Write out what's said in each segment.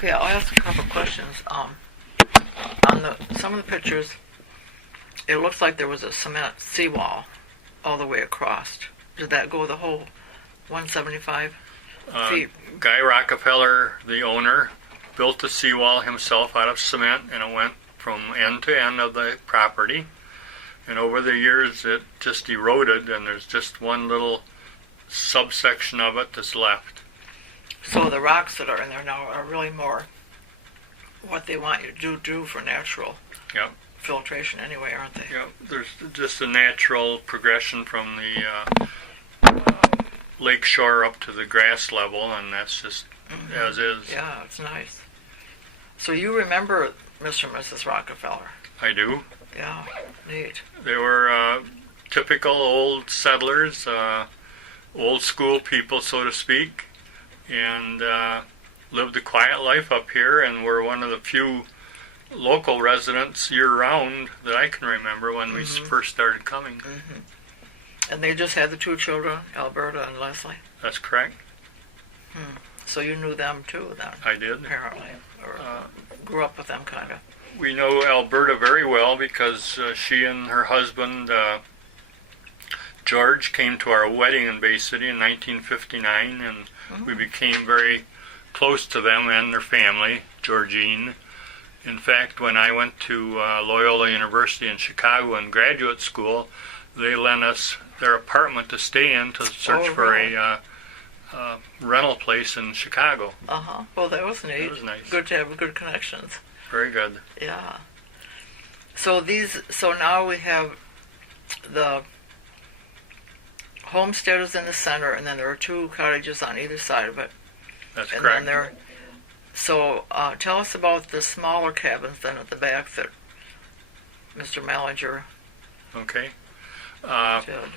Okay, I'll ask a couple questions. On some of the pictures, it looks like there was a cement seawall all the way across. Did that go the whole 175 feet? Guy Rockefeller, the owner, built the seawall himself out of cement, and it went from end to end of the property. And over the years, it just eroded, and there's just one little subsection of it that's left. So the rocks that are in there now are really more what they want you to do for natural filtration anyway, aren't they? Yeah, there's just a natural progression from the lake shore up to the grass level, and that's just as is. Yeah, it's nice. So you remember Mr. and Mrs. Rockefeller? I do. Yeah, neat. They were typical old settlers, old school people, so to speak, and lived a quiet life up here, and were one of the few local residents year-round that I can remember when we first started coming. And they just had the two children, Alberta and Leslie? That's correct. So you knew them too then? I did. Apparently. Or grew up with them, kind of. We know Alberta very well because she and her husband, George, came to our wedding in Bay City in 1959, and we became very close to them and their family, Georgine. In fact, when I went to Loyola University in Chicago in graduate school, they lent us their apartment to stay in to search for a rental place in Chicago. Well, that was neat. It was nice. Good to have good connections. Very good. Yeah. So now we have the homestead is in the center, and then there are two cottages on either side of it. That's and correct. Then so tell us about the smaller cabins then at the back that Mr. Mallinger Okay. did.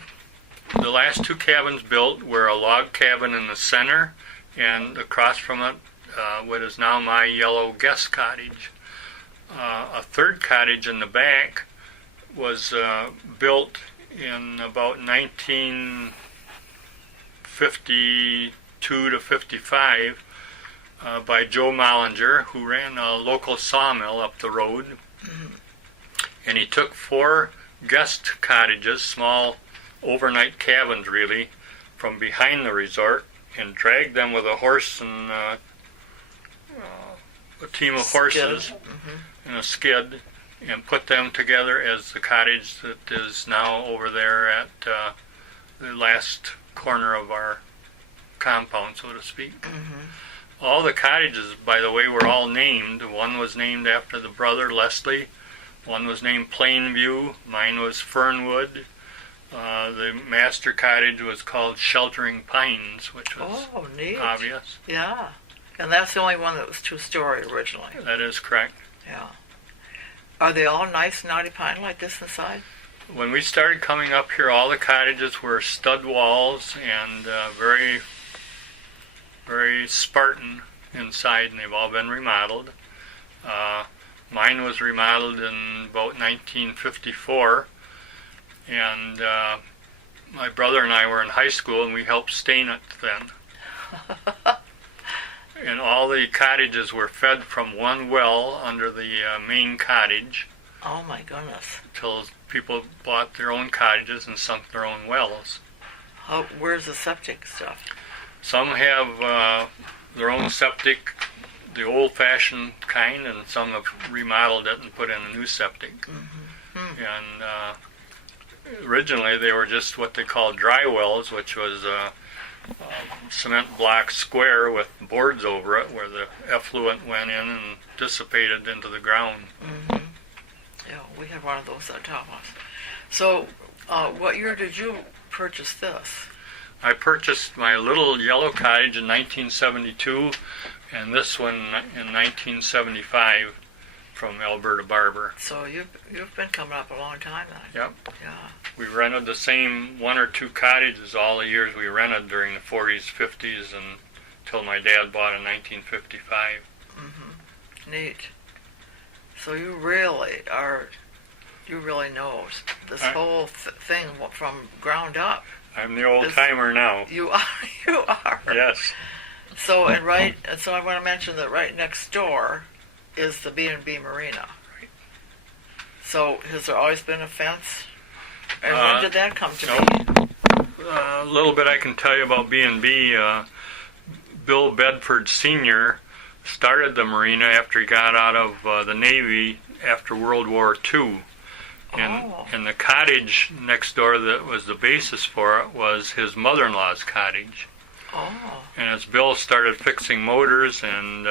The last two cabins built were a log cabin in the center, and across from it, what is now my yellow guest cottage. A third cottage in the back was built in about 1952 to 55 by Joe Mallinger, who ran a local sawmill up the road. And he took 4 guest cottages, small overnight cabins really, from behind the resort, and dragged them with a horse and a team of horses and a skid, and put them together as the cottage that is now over there at the last corner of our compound, so to speak. All the cottages, by the way, were all named. One was named after the brother, Leslie. One was named Plainview. Mine was Fernwood. The master cottage was called Sheltering Pines, which was neat. obvious. Yeah. And that's the only one that was 2-story originally. That is correct. Yeah. Are they all nice knotty pine like this inside? When we started coming up here, all the cottages were stud walls and very, very Spartan inside, and they've all been remodeled. Mine was remodeled in about 1954, and my brother and I were in high school, and we helped stain it then. And all the cottages were fed from one well under the main cottage. Oh my goodness. Until people bought their own cottages and sunk their own wells. Where's the septic stuff? Some have their own septic, the old-fashioned kind, and some have remodeled it and put in a new septic. And originally they were just what they called dry wells, which was cement block square with boards over it where the effluent went in and dissipated into the ground. Yeah, we had one of those at Thomas. So, what year did you purchase this? I purchased my little yellow cottage in 1972, and this one in 1975 from Alberta Barber. So you've been coming up a long time then. Yep. Yeah. We rented the same 1 or 2 cottages all the years we rented during the 40s, 50s, and until my dad bought in 1955. Neat. So you really know this whole thing from ground up. I'm the old timer now. You are. Yes. So so I want to mention that right next door is the B&B Marina. Right. So has there always been a fence? And Uh, when did that come to nope. be? A little bit I can tell you about B&B. Bill Bedford Sr. started the marina after he got out of the Navy after World War II. And the cottage next door that was the basis for it was his mother-in-law's cottage. Oh. And as Bill started fixing motors and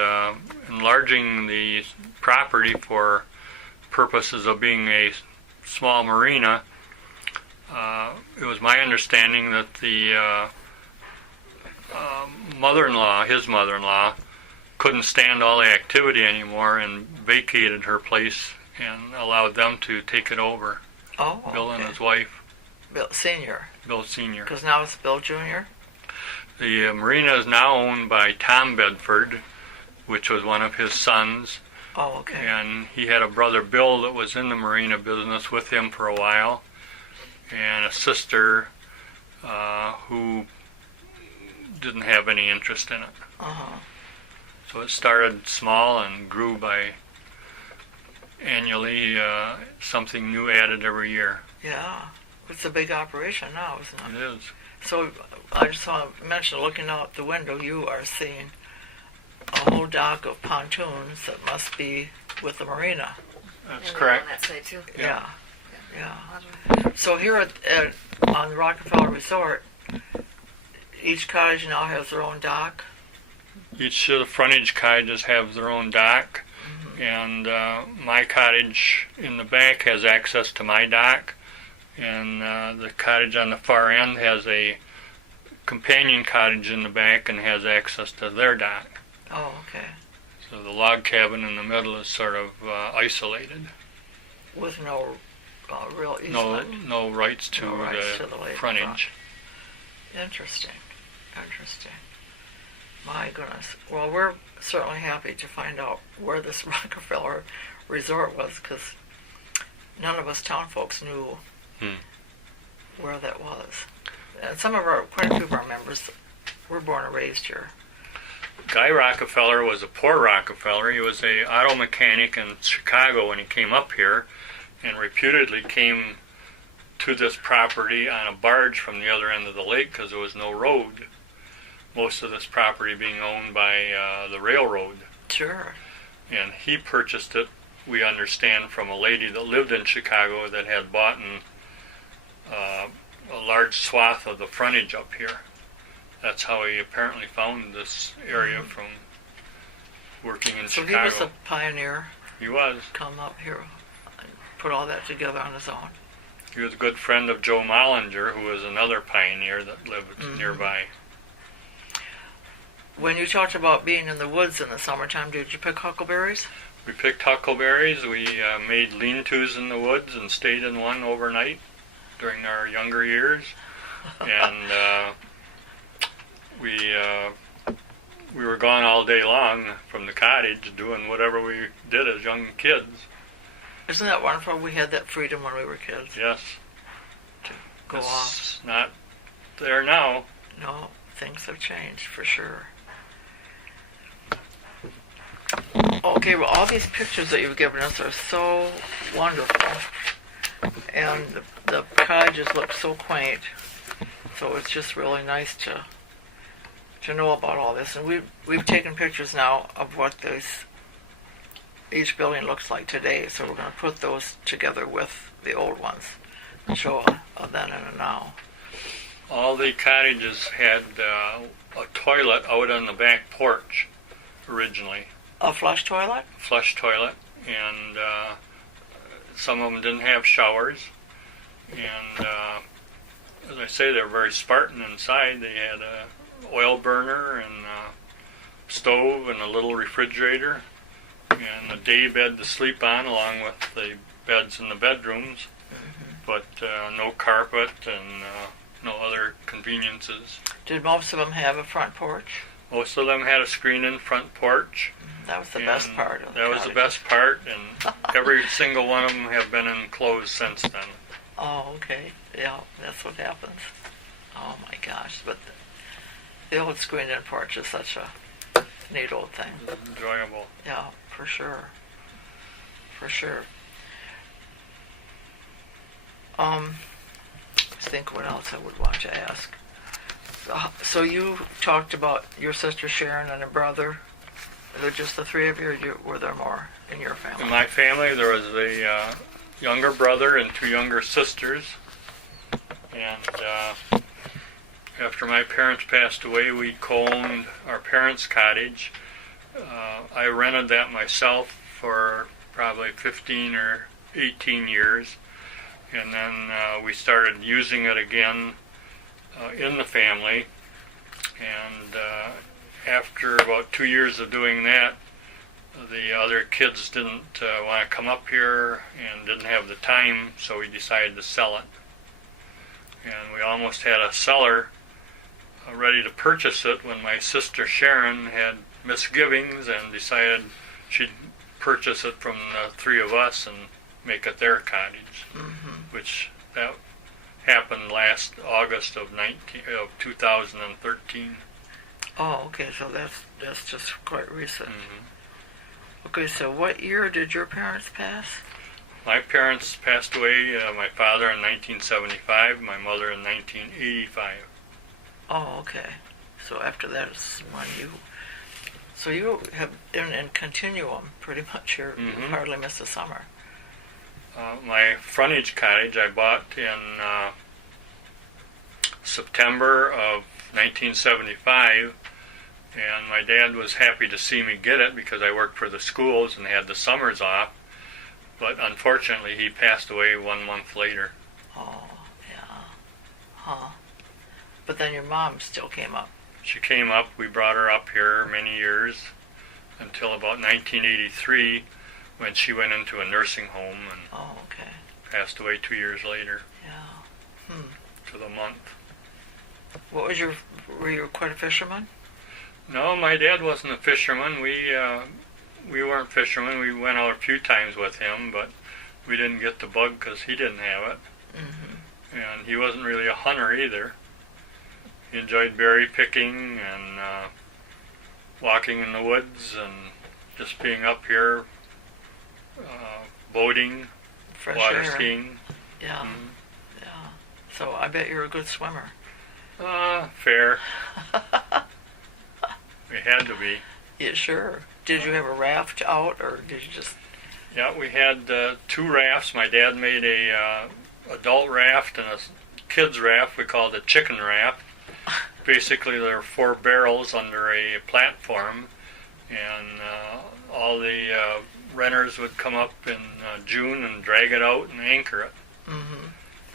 enlarging the property for purposes of being a small marina, it was my understanding that the his mother-in-law, couldn't stand all the activity anymore and vacated her place and allowed them to take it over. Oh, Bill and his wife. Bill Senior. Bill Sr. Because now it's Bill Jr.? The marina is now owned by Tom Bedford, which was one of his sons. Oh, okay. And he had a brother, Bill, that was in the marina business with him for a while, and a sister who didn't have any interest in it. Uh-huh. So it started small and grew by annually, something new added every year. Yeah. It's a big operation now, isn't it? It is. So I just want to mention, looking out the window, you are seeing a whole dock of pontoons that must be with the marina. That's And correct. On that side too. Yeah. So here on the Rockefeller Resort, each cottage now has their own dock. Each of the frontage cottages have their own dock, and my cottage in the back has access to my dock, and the cottage on the far end has a companion cottage in the back and has access to their dock. Oh, okay. So the log cabin in the middle is sort of isolated. With no real easement. No rights to No rights the to the lake frontage. Interesting. My goodness. Well, we're certainly happy to find out where this Rockefeller Resort was, because none of us town folks knew where that was. And quite a few of our members were born and raised here. Guy Rockefeller was a poor Rockefeller. He was a auto mechanic in Chicago when he came up here, and reputedly came to this property on a barge from the other end of the lake because there was no road. Most of this property being owned by the railroad. Sure. And he purchased it, we understand, from a lady that lived in Chicago that had bought a large swath of the frontage up here. That's how he apparently found this area from working in Chicago. So he was a pioneer. He was. Come up here and put all that together on his own. He was a good friend of Joe Mollinger, who was another pioneer that lived nearby. When you talked about being in the woods in the summertime, did you pick huckleberries? We picked huckleberries. We made lean-tos in the woods and stayed in one overnight during our younger years. And we were gone all day long from the cottage doing whatever we did as young kids. Isn't that wonderful? We had that freedom when we were kids. Yes. To go It's off. not there now. No, things have changed for sure. Okay, well, all these pictures that you've given us are so wonderful. And the cottages look so quaint. So it's just really nice to know about all this. And we've taken pictures now of what each building looks like today. So we're going to put those together with the old ones and show a then and a now. All the cottages had a toilet out on the back porch originally. A flush toilet? Flush toilet. And some of them didn't have showers. And as I say, they're very Spartan inside. They had a oil burner and a stove and a little refrigerator and a day bed to sleep on along with the beds in the bedrooms, but no carpet and no other conveniences. Did most of them have a front porch? Most of them had a screen-in front porch. That was the best part of the That was the best part, and every single one of them have been enclosed since then. Oh, okay. Yeah, that's what happens. Oh my gosh, but the old screened-in porch is such a neat old thing. Enjoyable. Yeah, for sure. For sure. I think what else I would want to ask. So you talked about your sister Sharon and a brother. Were there just the three of you, or were there more in your family? In my family, there was a younger brother and two younger sisters. And after my parents passed away, we co-owned our parents' cottage. I rented that myself for probably 15 or 18 years. And then we started using it again in the family. And after about 2 years of doing that, the other kids didn't want to come up here and didn't have the time, so we decided to sell it. And we almost had a seller ready to purchase it when my sister Sharon had misgivings and decided she'd purchase it from the three of us and make it their cottage, which that happened last August of 2013. Oh, okay, so that's just quite recent. Okay, so what year did your parents pass? My parents passed away, my father in 1975, my mother in 1985. Oh, okay. So after that is when so you have been in continuum pretty much. You hardly missed a summer. My frontage cottage I bought in September of 1975, and my dad was happy to see me get it because I worked for the schools and they had the summers off, but unfortunately he passed away 1 month later. Oh, yeah. Huh. But then your mom still came up. She came up, we brought her up here many years, until about 1983, when she went into a nursing home and passed away 2 years later. Yeah. To the month. What was were you quite a fisherman? No, my dad wasn't a fisherman. We weren't fishermen. We went out a few times with him, but we didn't get the bug because he didn't have it. And he wasn't really a hunter either. He enjoyed berry picking and walking in the woods and just being up here, boating, Fresh water air. skiing. Yeah. Yeah. So I bet you're a good swimmer. Fair. We had to be. Yeah, sure. Did you have a raft out, or did you just... Yeah, we had 2 rafts. My dad made a adult raft and a kid's raft. We called it a chicken raft. Basically, there were 4 barrels under a platform, and all the renters would come up in June and drag it out and anchor it.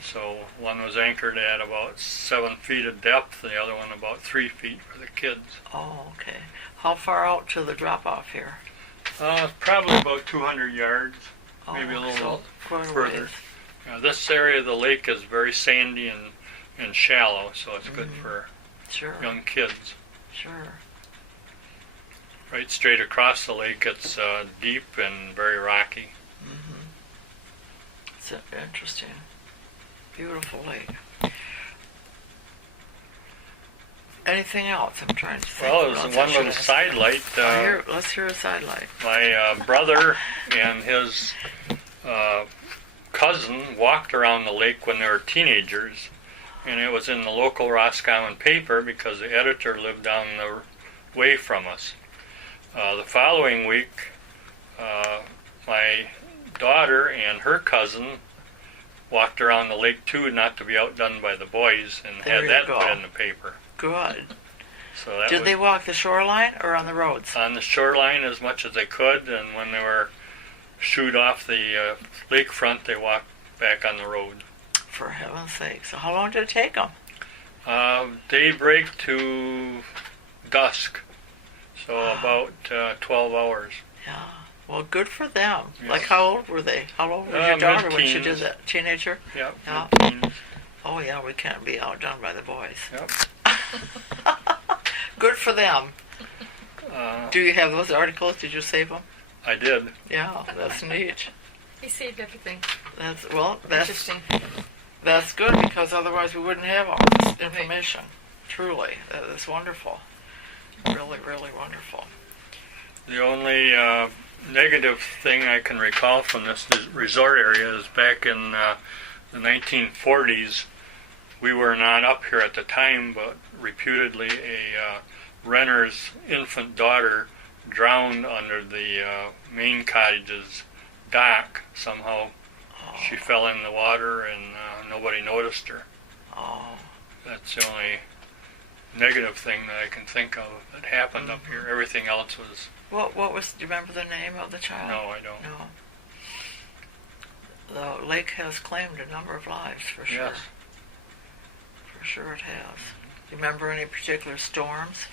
So one was anchored at about 7 feet of depth, the other one about 3 feet for the kids. Oh, okay. How far out to the drop-off here? Probably about 200 yards, maybe a little further. This area of the lake is very sandy and shallow, so it's good for young kids. Sure. Right straight across the lake, it's deep and very rocky. It's interesting. Beautiful lake. Anything else? I'm trying to think. Well, there's one little sidelight. Let's hear a sidelight. My brother and his cousin walked around the lake when they were teenagers, and it was in the local Roscommon paper because the editor lived down the way from us. The following week, my daughter and her cousin walked around the lake too, not to be outdone by the boys, and had that put in the paper. Good. So that Did they walk the shoreline or on the roads? On the shoreline as much as they could, and when they were shoot off the lakefront, they walked back on the road. For heaven's sake. So how long did it take them? Daybreak to dusk. So about 12 hours. Yeah. Well, good for them. Yes. Like, how old were they? How old was your daughter when she did mid-teens. that? Teenager? Yep. Yeah. Mid-teens. Oh, yeah, we can't be outdone by the boys. Yep. Good for them. Do you have those articles? Did you save them? I did. Yeah, that's neat. He saved everything. That's Interesting. That's good, because otherwise we wouldn't have all this information. Truly, that is wonderful. Really, really wonderful. The only negative thing I can recall from this resort area is back in the 1940s. We were not up here at the time, but reputedly a renter's infant daughter drowned under the main cottage's dock. Somehow she fell in the water and nobody noticed her. Oh. That's the only negative thing that I can think of that happened up here. Everything else was... What was, do you remember the name of the child? No, I don't. No. The lake has claimed a number of lives, for sure. Yes. For sure it has. Do you remember any particular storms?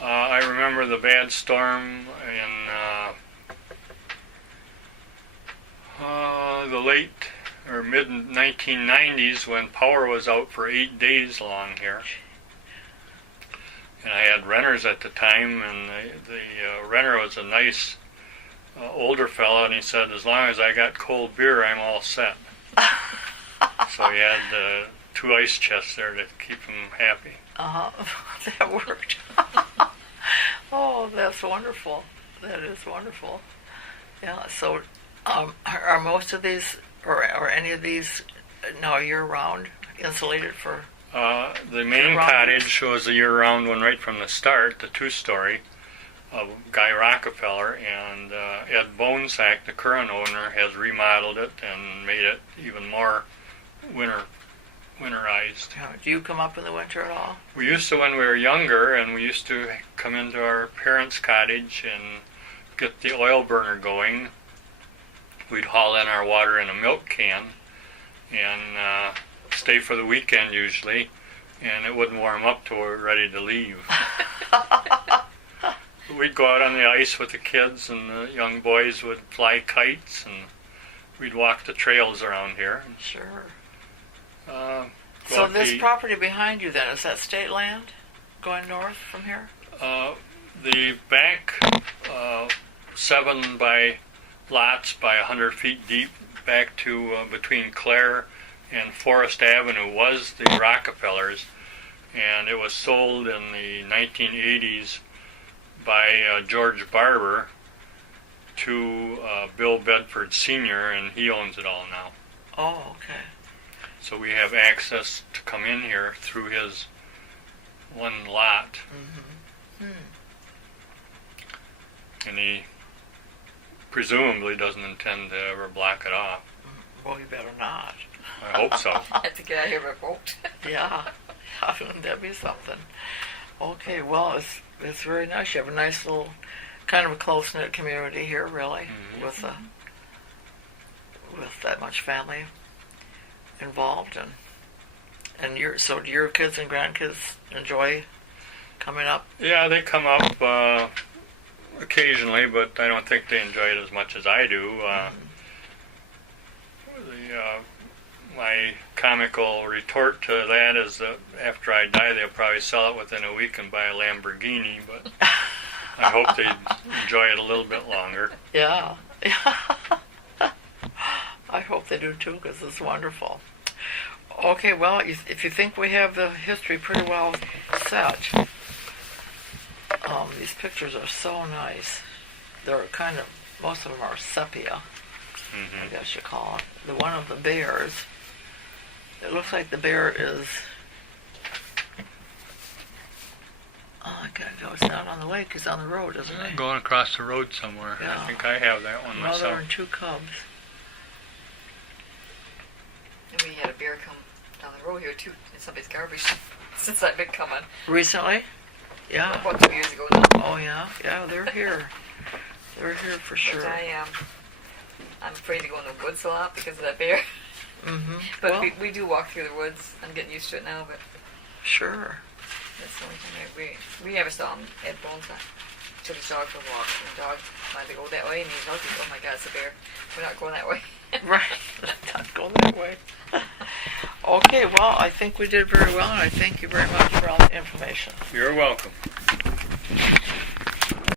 I remember the bad storm in the late or mid 1990s when power was out for 8 days along here. And I had renters at the time, and the renter was a nice older fellow, and he said, as long as I got cold beer, I'm all set. So he had 2 ice chests there to keep him happy. That worked. Oh, that's wonderful. That is wonderful. Yeah, so are most of these, or any of these now year-round insulated for... The main cottage was a year-round one right from the start, the 2-story of Guy Rockefeller, and Ed Bonesack, the current owner, has remodeled it and made it even more winterized. Do you come up in the winter at all? We used to when we were younger, and we used to come into our parents' cottage and get the oil burner going. We'd haul in our water in a milk can and stay for the weekend usually, and it wouldn't warm up till we were ready to leave. We'd go out on the ice with the kids, and the young boys would fly kites, and we'd walk the trails around here. Sure. So this property behind you then, is that state land going north from here? The back 7 by lots by 100 feet deep back to between Clare and Forest Avenue was the Rockefellers, and it was sold in the 1980s by George Barber to Bill Bedford Sr., and he owns it all now. Oh, okay. So we have access to come in here through his one lot. And he presumably doesn't intend to ever block it off. Well, you better not. I hope so. I have to get out of here before. Yeah, wouldn't that be something? Okay, well, it's very nice. You have a nice little, kind of a close-knit community here, really, with that much family involved, and so do your kids and grandkids enjoy coming up? Yeah, they come up occasionally, but I don't think they enjoy it as much as I do. My comical retort to that is that after I die, they'll probably sell it within a week and buy a Lamborghini, but I hope they enjoy it a little bit longer. Yeah. I hope they do too, because it's wonderful. Okay, well, if you think we have the history pretty well set, these pictures are so nice. They're kind of, most of them are sepia, I guess you call it. The one of the bears, it looks like the bear is, oh, okay, no, it's not on the lake, it's on the road, isn't it? Going across the road somewhere. Yeah. I think I have that one myself. Mother and 2 cubs. And we had a bear come down the road here too in somebody's garbage since I've been coming. Recently? Yeah. About 2 years ago now. Oh yeah, they're here. They're here for sure. But I'm afraid to go in the woods a lot because of that bear. But well, we do walk through the woods. I'm getting used to it now, but sure. That's the only thing we ever saw him at Bones. Took his dog for a walk, and the dog wanted to go that way, and he was like, oh my God, it's a bear. We're not going that way. Right, not going that way. Okay, well, I think we did very well, and I thank you very much for all the information. You're welcome.